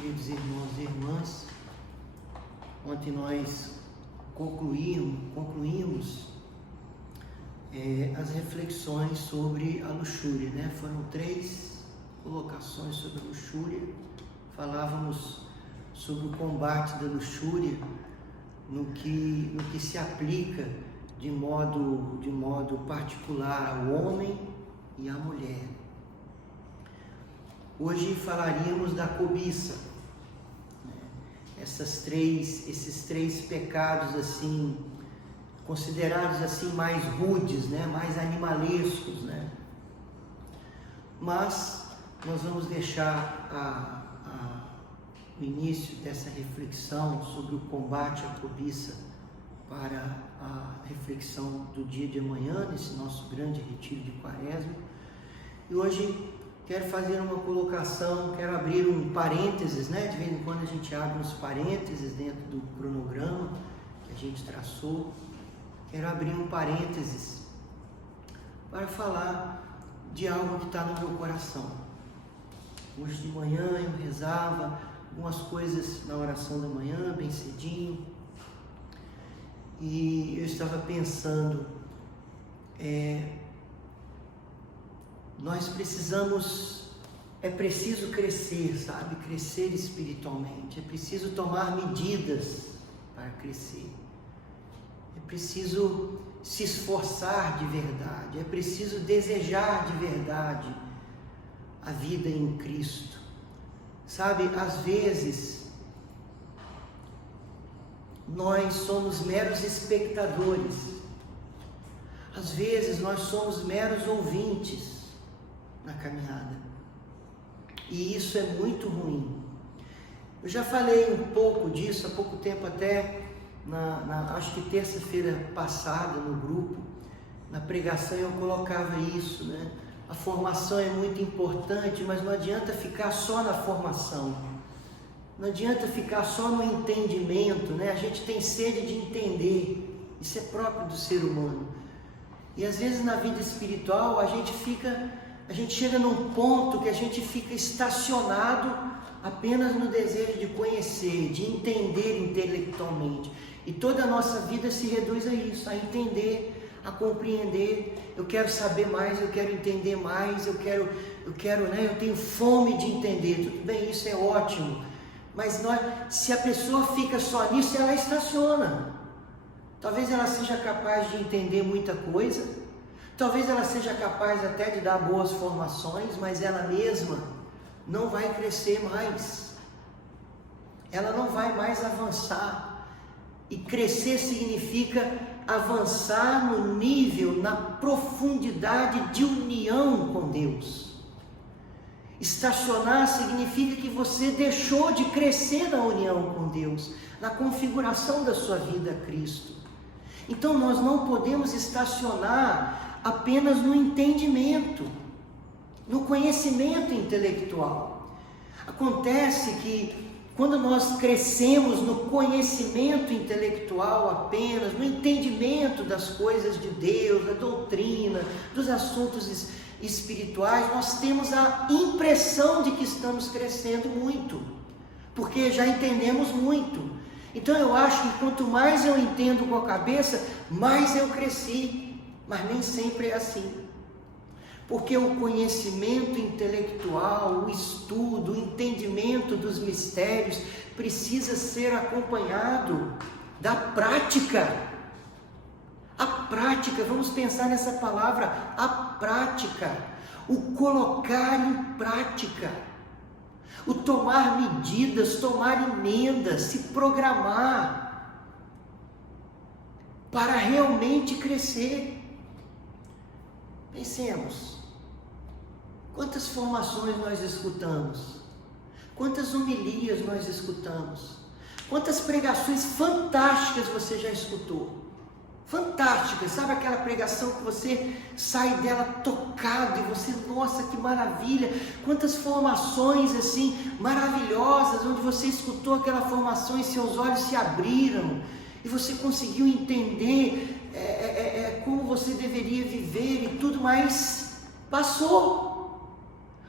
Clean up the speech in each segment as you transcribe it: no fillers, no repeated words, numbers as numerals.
queridos irmãos e irmãs. Ontem nós concluímos as reflexões sobre a luxúria, né? Foram 3 colocações sobre a luxúria. Falávamos sobre o combate da luxúria no que se aplica de modo particular ao homem e à mulher. Hoje falaríamos da cobiça, né? Esses três pecados assim, considerados assim mais rudes, né? Mais animalescos, né? Mas nós vamos deixar o início dessa reflexão sobre o combate à cobiça para a reflexão do dia de amanhã, nesse nosso grande retiro de Quaresma. E hoje quero fazer uma colocação, quero abrir um parênteses, né? De vez em quando a gente abre uns parênteses dentro do cronograma que a gente traçou. Quero abrir um parênteses para falar de algo que está no meu coração. Hoje de manhã eu rezava algumas coisas na oração da manhã, bem cedinho, e eu estava pensando, é preciso crescer, sabe? Crescer espiritualmente, é preciso tomar medidas para crescer, é preciso se esforçar de verdade, é preciso desejar de verdade a vida em Cristo. Sabe, às vezes nós somos meros espectadores, às vezes nós somos meros ouvintes na caminhada, e isso é muito ruim. Eu já falei um pouco disso há pouco tempo, até acho que terça-feira passada no grupo, na pregação eu colocava isso, né? A formação é muito importante, mas não adianta ficar só na formação, não adianta ficar só no entendimento, né? A gente tem sede de entender, isso é próprio do ser humano, e às vezes na vida espiritual a gente chega num ponto que a gente fica estacionado apenas no desejo de conhecer, de entender intelectualmente, e toda a nossa vida se reduz a isso, a entender, a compreender. Eu quero saber mais, eu quero entender mais, eu quero, né? Eu tenho fome de entender. Tudo bem, isso é ótimo, mas se a pessoa fica só nisso, ela estaciona. Talvez ela seja capaz de entender muita coisa, talvez ela seja capaz até de dar boas formações, mas ela mesma não vai crescer mais, ela não vai mais avançar. E crescer significa avançar no nível, na profundidade de união com Deus. Estacionar significa que você deixou de crescer na união com Deus, na configuração da sua vida a Cristo. Então nós não podemos estacionar apenas no entendimento, no conhecimento intelectual. Acontece que quando nós crescemos no conhecimento intelectual apenas, no entendimento das coisas de Deus, da doutrina, dos assuntos espirituais, nós temos a impressão de que estamos crescendo muito, porque já entendemos muito. Então eu acho que quanto mais eu entendo com a cabeça, mais eu cresci, mas nem sempre é assim. Porque o conhecimento intelectual, o estudo, o entendimento dos mistérios precisa ser acompanhado da prática. A prática, vamos pensar nessa palavra, a prática, o colocar em prática, o tomar medidas, tomar emendas, se programar para realmente crescer. Pensemos. Quantas formações nós escutamos? Quantas homilias nós escutamos? Quantas pregações fantásticas você já escutou? Fantásticas, sabe aquela pregação que você sai dela tocado e você, nossa, que maravilha! Quantas formações assim maravilhosas, onde você escutou aquela formação e seus olhos se abriram e você conseguiu entender como você deveria viver e tudo mais. Passou.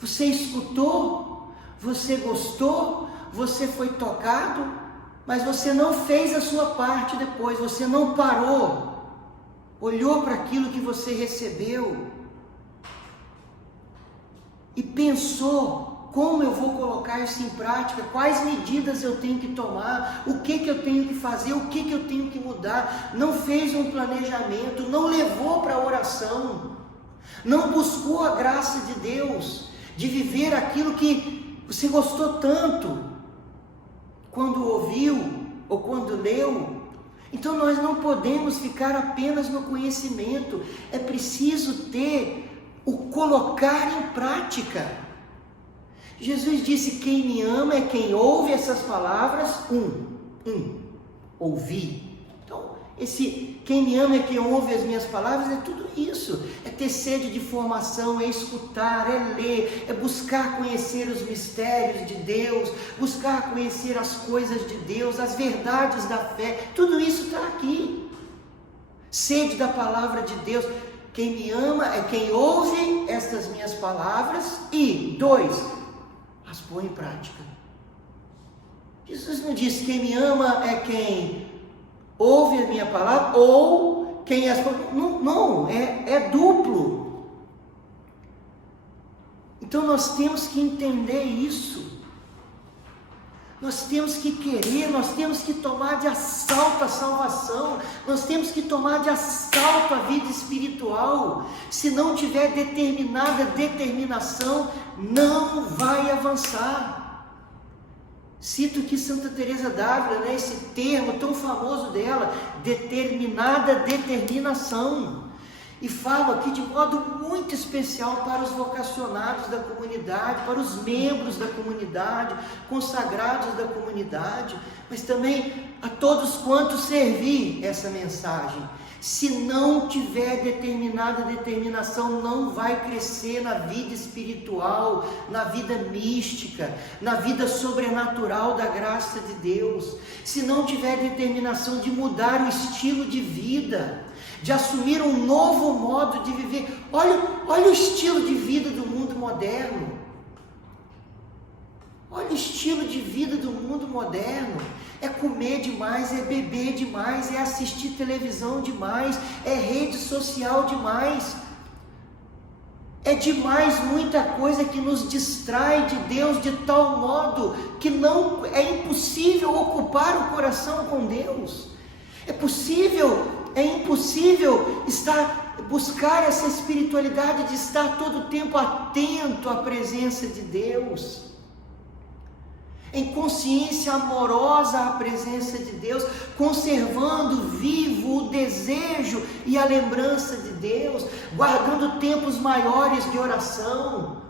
Você escutou, você gostou, você foi tocado, mas você não fez a sua parte depois, você não parou, olhou para aquilo que você recebeu e pensou: como eu vou colocar isso em prática? Quais medidas eu tenho que tomar? O que eu tenho que fazer? O que eu tenho que mudar? Não fez um planejamento, não levou para a oração, não buscou a graça de Deus, de viver aquilo que você gostou tanto, quando ouviu ou quando leu. Então nós não podemos ficar apenas no conhecimento, é preciso ter o colocar em prática. Jesus disse: quem me ama é quem ouve essas palavras, ouvir. Então, quem me ama é quem ouve as minhas palavras, é tudo isso, é ter sede de formação, é escutar, é ler, é buscar conhecer os mistérios de Deus, buscar conhecer as coisas de Deus, as verdades da fé, tudo isso está aqui. Sede da palavra de Deus. Quem me ama é quem ouve estas minhas palavras e, 2, as põe em prática. Jesus não disse: quem me ama é quem ouve a minha palavra ou quem as põe. Não, é duplo. Então nós temos que entender isso. Nós temos que querer, nós temos que tomar de assalto a salvação, nós temos que tomar de assalto a vida espiritual. Se não tiver determinada determinação, não vai avançar. Cito aqui Santa Teresa d'Ávila, esse termo tão famoso dela, determinada determinação. E falo aqui de modo muito especial para os vocacionados da comunidade, para os membros da comunidade, consagrados da comunidade, mas também a todos quantos servir essa mensagem. Se não tiver determinada determinação, não vai crescer na vida espiritual, na vida mística, na vida sobrenatural da graça de Deus. Se não tiver determinação de mudar o estilo de vida, de assumir um novo modo de viver. Olha o estilo de vida do mundo moderno. Olha o estilo de vida do mundo moderno. É comer demais, é beber demais, é assistir televisão demais, é rede social demais. É demais muita coisa que nos distrai de Deus de tal modo que não é impossível ocupar o coração com Deus. É impossível buscar essa espiritualidade de estar todo o tempo atento à presença de Deus, em consciência amorosa à presença de Deus, conservando vivo o desejo e a lembrança de Deus, guardando tempos maiores de oração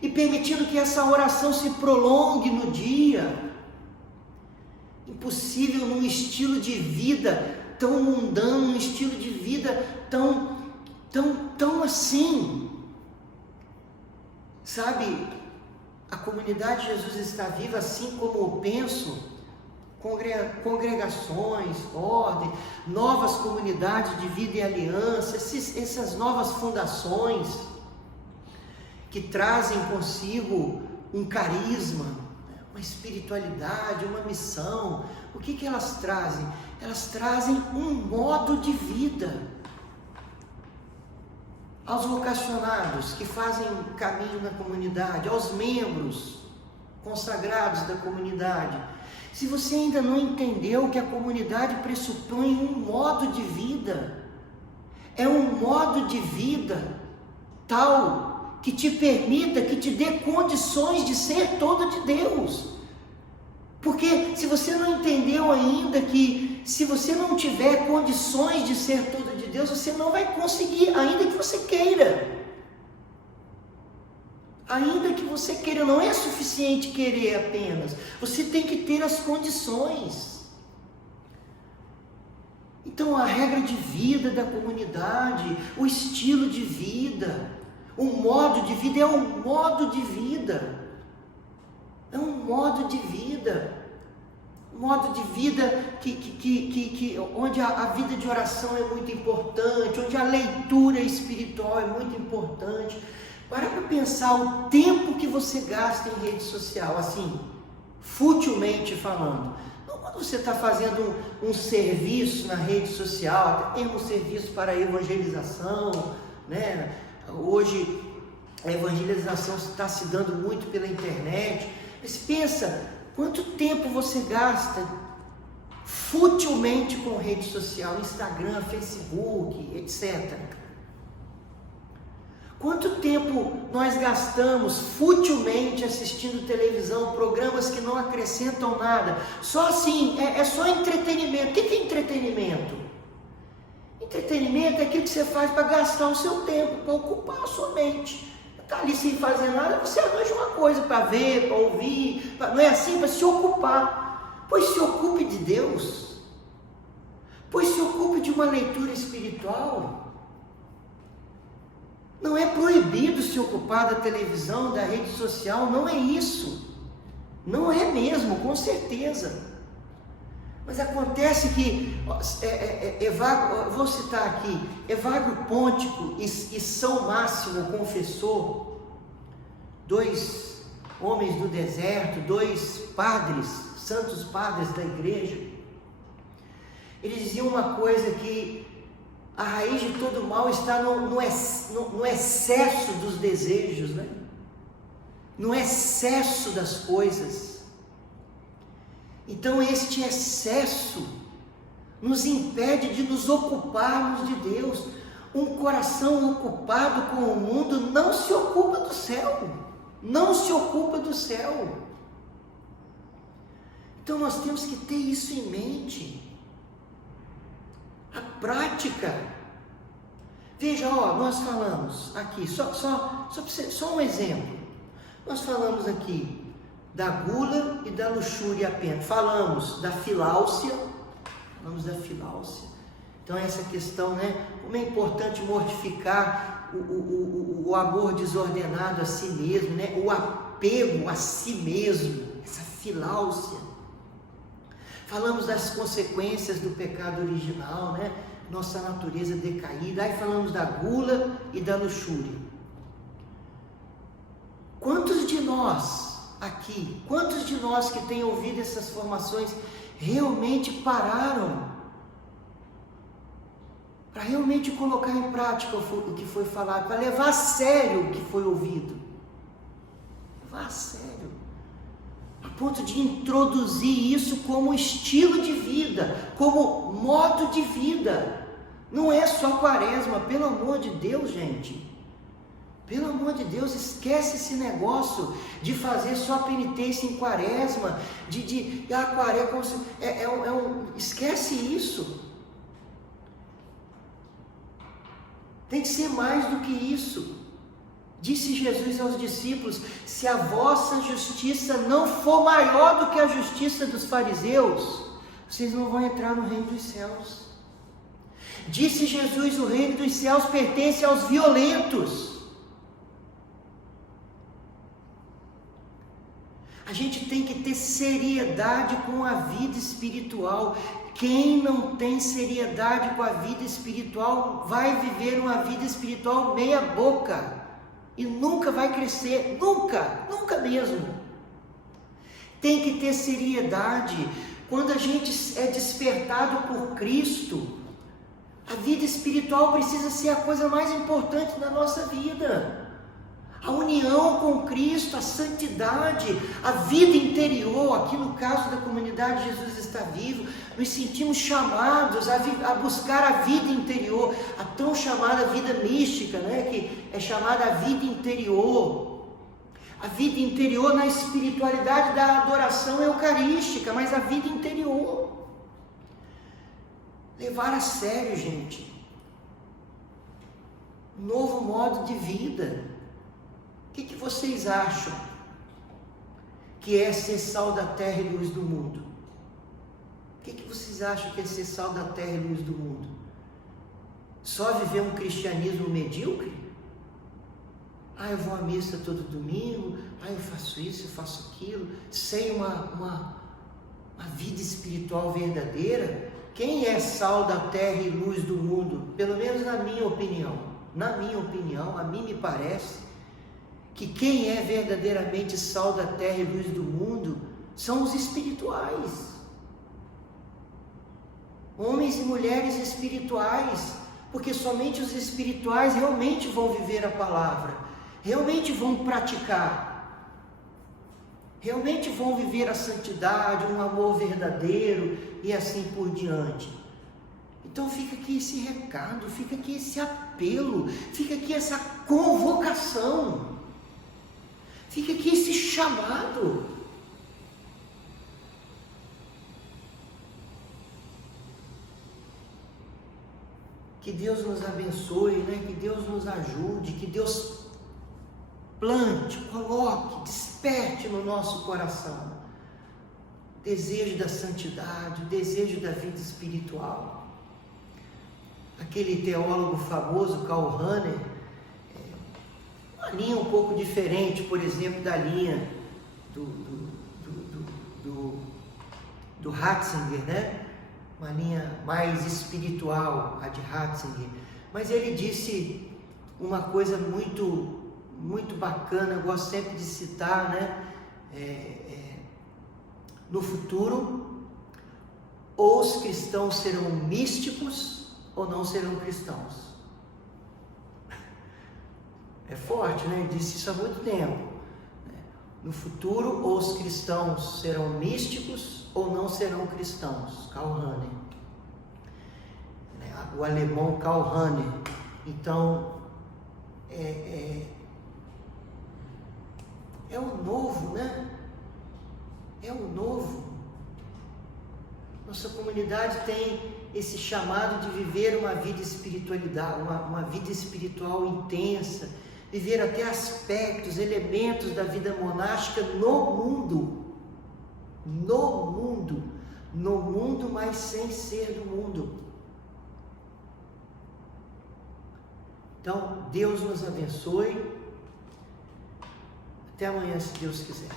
e permitindo que essa oração se prolongue no dia. Impossível num estilo de vida tão mundano, um estilo de vida tão assim, sabe? A comunidade Jesus está viva, assim como eu penso, congregações, ordem, novas comunidades de vida e aliança, essas novas fundações que trazem consigo um carisma, uma espiritualidade, uma missão. O que elas trazem? Elas trazem um modo de vida. Aos vocacionados que fazem caminho na comunidade, aos membros consagrados da comunidade. Se você ainda não entendeu que a comunidade pressupõe um modo de vida, é um modo de vida tal que te permita, que te dê condições de ser todo de Deus. Porque se você não entendeu ainda que se você não tiver condições de ser todo de Deus, você não vai conseguir, ainda que você queira. Ainda que você queira, não é suficiente querer apenas. Você tem que ter as condições. Então a regra de vida da comunidade, o estilo de vida, o modo de vida é um modo de vida. É um modo de vida. Modo de vida onde a vida de oração é muito importante, onde a leitura espiritual é muito importante, Para pensar o tempo que você gasta em rede social, assim, futilmente falando. Não quando você está fazendo um serviço na rede social, até mesmo um serviço para evangelização, né? Hoje a evangelização está se dando muito pela internet. Mas pensa, quanto tempo você gasta futilmente com rede social, Instagram, Facebook, etc. Quanto tempo nós gastamos futilmente assistindo televisão, programas que não acrescentam nada, só assim, é só entretenimento. O que é entretenimento? Entretenimento é aquilo que você faz para gastar o seu tempo, para ocupar a sua mente. Está ali sem fazer nada, você arranja uma coisa para ver, para ouvir, não é assim? Para se ocupar. Pois se ocupe de Deus, pois se ocupe de uma leitura espiritual. Não é proibido se ocupar da televisão, da rede social, não é isso. Não é mesmo, com certeza. Mas acontece que, vou citar aqui, Evagrio Pontico e São Máximo Confessor, dois homens do deserto, dois padres, santos padres da igreja, eles diziam uma coisa que a raiz de todo mal está no excesso dos desejos, né? No excesso das coisas. Então este excesso nos impede de nos ocuparmos de Deus. Um coração ocupado com o mundo não se ocupa do céu, não se ocupa do céu. Então nós temos que ter isso em mente. A prática. Veja, nós falamos aqui, só um exemplo. Nós falamos aqui da gula e da luxúria apenas. Falamos da filáusia. Então essa questão, né? Como é importante mortificar o amor desordenado a si mesmo, né? O apego a si mesmo, essa filáusia. Falamos das consequências do pecado original, né? Nossa natureza decaída. Aí falamos da gula e da luxúria. Quantos de nós aqui, quantos de nós que têm ouvido essas formações realmente pararam para realmente colocar em prática o que foi falado, para levar a sério o que foi ouvido? Levar a sério, a ponto de introduzir isso como estilo de vida, como modo de vida. Não é só quaresma, pelo amor de Deus, gente. Pelo amor de Deus, esquece esse negócio de fazer só penitência em quaresma, quaresma, esquece isso. Tem que ser mais do que isso. Disse Jesus aos discípulos: se a vossa justiça não for maior do que a justiça dos fariseus, vocês não vão entrar no reino dos céus. Disse Jesus: o reino dos céus pertence aos violentos. A gente tem que ter seriedade com a vida espiritual. Quem não tem seriedade com a vida espiritual vai viver uma vida espiritual meia boca e nunca vai crescer, nunca mesmo. Tem que ter seriedade. Quando a gente é despertado por Cristo, a vida espiritual precisa ser a coisa mais importante da nossa vida. A união com Cristo, a santidade, a vida interior. Aqui no caso da comunidade Jesus está vivo, nos sentimos chamados a buscar a vida interior, a tão chamada vida mística, né? Que é chamada a vida interior. A vida interior na espiritualidade da adoração eucarística, mas a vida interior. Levar a sério, gente. Um novo modo de vida. O que vocês acham que é ser sal da terra e luz do mundo? O que vocês acham que é ser sal da terra e luz do mundo? Só viver um cristianismo medíocre? Eu vou à missa todo domingo, eu faço isso, eu faço aquilo, sem uma vida espiritual verdadeira. Quem é sal da terra e luz do mundo? Pelo menos na minha opinião, a mim me parece que quem é verdadeiramente sal da terra e luz do mundo são os espirituais. Homens e mulheres espirituais, porque somente os espirituais realmente vão viver a palavra, realmente vão praticar, realmente vão viver a santidade, um amor verdadeiro e assim por diante. Então fica aqui esse recado, fica aqui esse apelo, fica aqui essa convocação, fica aqui esse chamado. Que Deus nos abençoe, né? Que Deus nos ajude, que Deus plante, coloque, desperte no nosso coração o desejo da santidade, o desejo da vida espiritual. Aquele teólogo famoso, Karl Rahner, uma linha um pouco diferente, por exemplo, da linha do Ratzinger, né? Uma linha mais espiritual, a de Ratzinger, mas ele disse uma coisa muito bacana, eu gosto sempre de citar, né? No futuro, ou os cristãos serão místicos ou não serão cristãos. É forte, né? Ele disse isso há muito tempo. No futuro, ou os cristãos serão místicos ou não serão cristãos. Karl Rahner, o alemão Karl Rahner. Então, é o novo, né? É o novo. Nossa comunidade tem esse chamado de viver uma vida espiritualidade, uma vida espiritual intensa, viver até aspectos, elementos da vida monástica no mundo, mas sem ser do mundo. Então, Deus nos abençoe. Até amanhã, se Deus quiser.